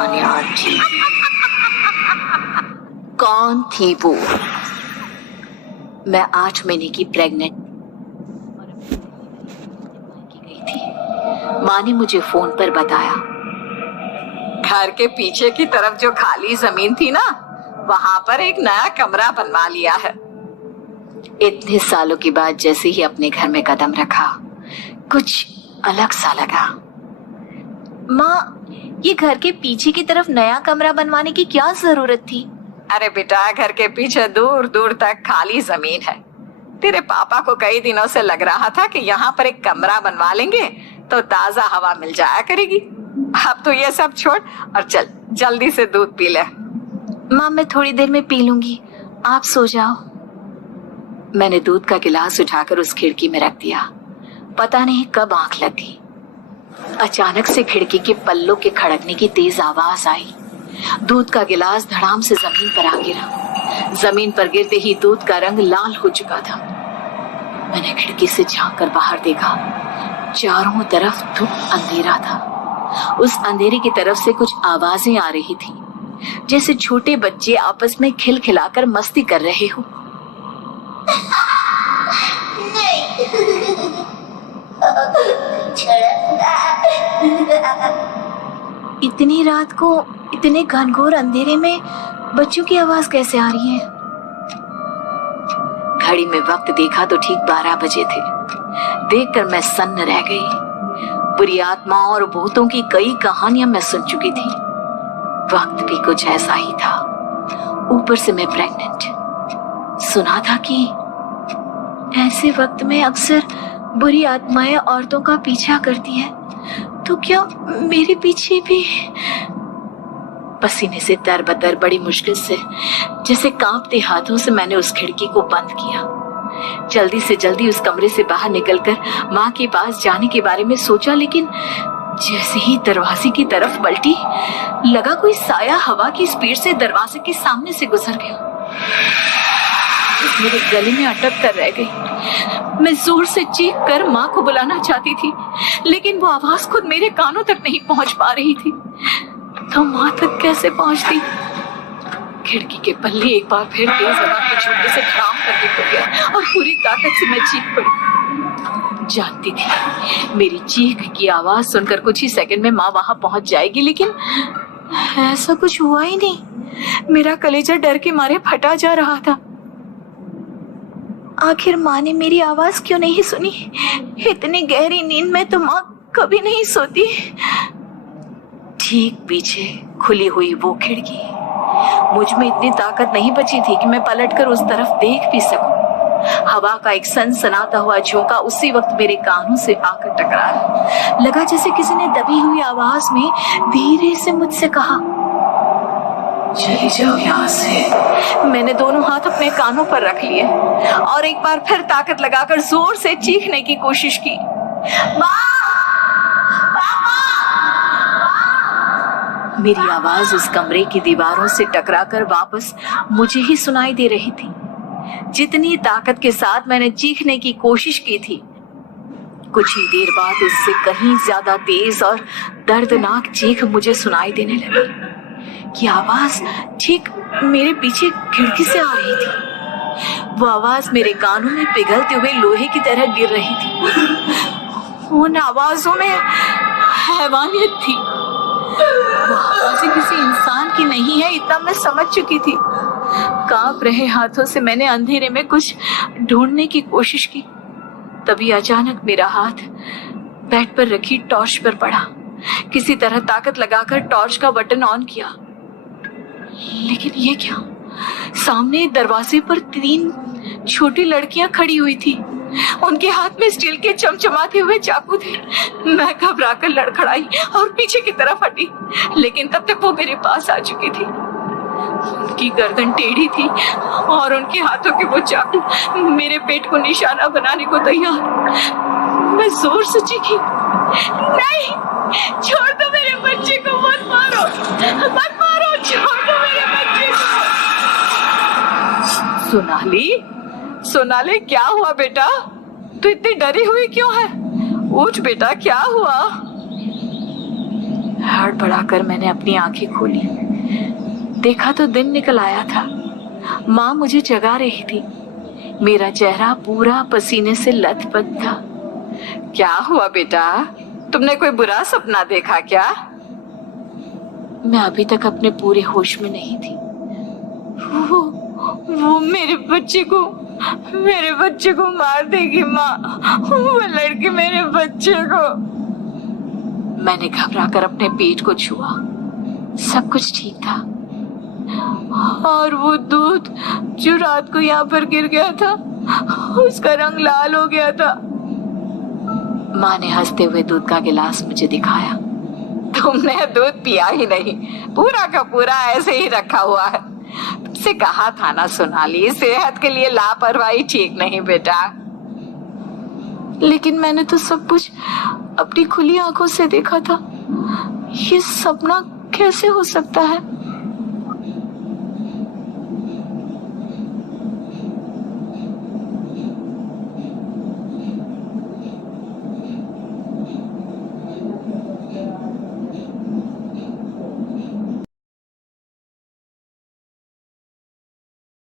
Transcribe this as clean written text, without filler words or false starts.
सानिया थी। कौन थी वो? मैं 8 महीने की प्रेग्नेंट गई थी। माँ ने मुझे फोन पर बताया, घर के पीछे की तरफ जो खाली जमीन थी ना, वहां पर एक नया कमरा बनवा लिया है। इतने सालों के बाद जैसे ही अपने घर में कदम रखा, कुछ अलग सा लगा। माँ, ये घर के पीछे की तरफ नया कमरा बनवाने की क्या जरूरत थी? अरे बेटा, घर के पीछे दूर दूर तक खाली जमीन है। तेरे पापा को कई दिनों से लग रहा था कि यहाँ पर एक कमरा बनवा लेंगे तो ताजा हवा मिल जाया करेगी। अब तो ये सब छोड़ और चल जल्दी से दूध पी ले। माँ, मैं थोड़ी देर में पी लूंगी, आप सो जाओ। मैंने दूध का गिलास उठाकर उस खिड़की में रख दिया। पता नहीं कब आंख लगी। अचानक से खिड़की के पल्लों के खड़कने की तेज आवाज आई। दूध का गिलास धड़ाम से जमीन पर आ गिरा। जमीन पर गिरते ही दूध का रंग लाल हो चुका था। मैंने खिड़की से झांक कर बाहर देखा। चारों तरफ धुप अंधेरा था। उस अंधेरे की तरफ से कुछ आवाजें आ रही थी, जैसे छोटे बच्चे आपस में खिलखिलाकर मस्ती कर रहे हो। इतनी रात को इतने घनघोर अंधेरे में बच्चों की आवाज कैसे आ रही है? घड़ी में वक्त देखा तो ठीक 12 बजे थे। देखकर मैं सन्न रह गई। बुरी आत्माओं और भूतों की कई कहानियां मैं सुन चुकी थी। वक्त भी कुछ ऐसा ही था। ऊपर से मैं प्रेग्नेंट। सुना था कि ऐसे वक्त में अक्सर बुरी आत्माएं औरतों का पीछा करती हैं। तो क्या मेरे पीछे भी? पसीने से तरबतर बड़ी मुश्किल से, जैसे कांपते हाथों से मैंने उस खिड़की को बंद किया। जल्दी से जल्दी उस कमरे से बाहर निकलकर माँ के पास जाने के बारे में सोचा, लेकिन जैसे ही दरवाजे की तरफ पलटी, लगा कोई साया हवा की स्पीड से दरवाजे के सामने से गुजर गया। मेरे गले में अटक कर रह गई। मैं जोर से चीख कर माँ को बुलाना चाहती थी, लेकिन वो आवाज खुद मेरे कानों तक नहीं पहुंच पा रही थी। तो माँ तक कैसे पहुंचती? खिड़की के पल्ले एक बार फिर तेज हवा के झोंके से धड़ाम करके खुल गया और पूरी ताकत से मैं चीख पड़ी। जानती थी मेरी चीख की आवाज सुनकर कुछ ही सेकंड में माँ वहां पहुंच जाएगी, लेकिन ऐसा कुछ हुआ ही नहीं। मेरा कलेजा डर के मारे फटा जा रहा था। आखिर माँ ने मेरी आवाज क्यों नहीं सुनी? इतनी गहरी नींद में तो माँ कभी नहीं सोती। ठीक पीछे खुली हुई वो खिड़की। मुझ में इतनी ताकत नहीं बची थी कि मैं पलटकर उस तरफ देख भी सकूं। हवा का एक सनसनाता हुआ झोंका उसी वक्त मेरे कानों से आकर टकराया। लगा जैसे किसी ने दबी हुई आवाज में धीरे से मुझसे कहा, चली जाओ यहाँ से। मैंने दोनों हाथ अपने कानों पर रख लिए और एक बार फिर ताकत लगाकर जोर से चीखने की कोशिश की। मेरी आवाज उस कमरे की दीवारों से टकराकर वापस मुझे ही सुनाई दे रही थी। जितनी ताकत के साथ मैंने चीखने की कोशिश की थी, कुछ ही देर बाद उससे कहीं ज्यादा तेज और दर्दनाक चीख मुझे सुनाई देने लगी। कि आवाज ठीक मेरे पीछे खिड़की से आ रही थी। वो आवाज मेरे कानों में पिघलते हुए लोहे की तरह गिर रही थी। उन आवाजों में हैवानियत थी। वो आवाज़ें किसी इंसान की नहीं है, इतना मैं समझ चुकी थी। कांप रहे हाथों से मैंने अंधेरे में कुछ ढूंढने की कोशिश की। तभी अचानक मेरा हाथ बेड पर रखी टॉर्च पर पड़ा। किसी तरह ताकत लगाकर टॉर्च का बटन ऑन किया, लेकिन ये क्या? सामने दरवाजे पर 3 छोटी लड़कियां खड़ी हुई थी। उनके हाथ में स्टील के चमचमाते हुए चाकू थे। मैं घबराकर लड़खड़ाई और पीछे की तरफ हटी, लेकिन तब तक वो मेरे पास आ चुकी थी। उनकी गर्दन टेढ़ी थी और उनके हाथों के वो चाकू मेरे पेट को निशाना बनाने को तैयार। मैं जोर से चीखी, नहीं, छोड़ दो मेरे बच्चे को, मत मारो, मत मारो, छोड़ दो मेरे बच्चे को। सोनाली, क्या हुआ बेटा? तू इतनी डरी हुई क्यों है? उठ बेटा, क्या हुआ? हड़बड़ाकर मैंने अपनी आंखें खोली। देखा तो दिन निकल आया था। माँ मुझे जगा रही थी। मेरा चेहरा पूरा पसीने से लथपथ था। क्या हुआ बेटा, तुमने कोई बुरा सपना देखा क्या? मैं अभी तक अपने पूरे होश में नहीं थी। वो मेरे बच्चे को मार देगी माँ। वो लड़की मेरे बच्चे को। मैंने घबराकर अपने पेट को छुआ। सब कुछ ठीक था। और वो दूध जो रात को यहाँ पर गिर गया था, उसका रंग लाल हो गया था। माँ ने हंसते हुए दूध का गिलास मुझे दिखाया। तुमने दूध पिया ही नहीं, पूरा का पूरा ऐसे ही रखा हुआ है। तुमसे कहा था ना सोनाली, सेहत के लिए लापरवाही ठीक नहीं बेटा। लेकिन मैंने तो सब कुछ अपनी खुली आंखों से देखा था। ये सपना कैसे हो सकता है?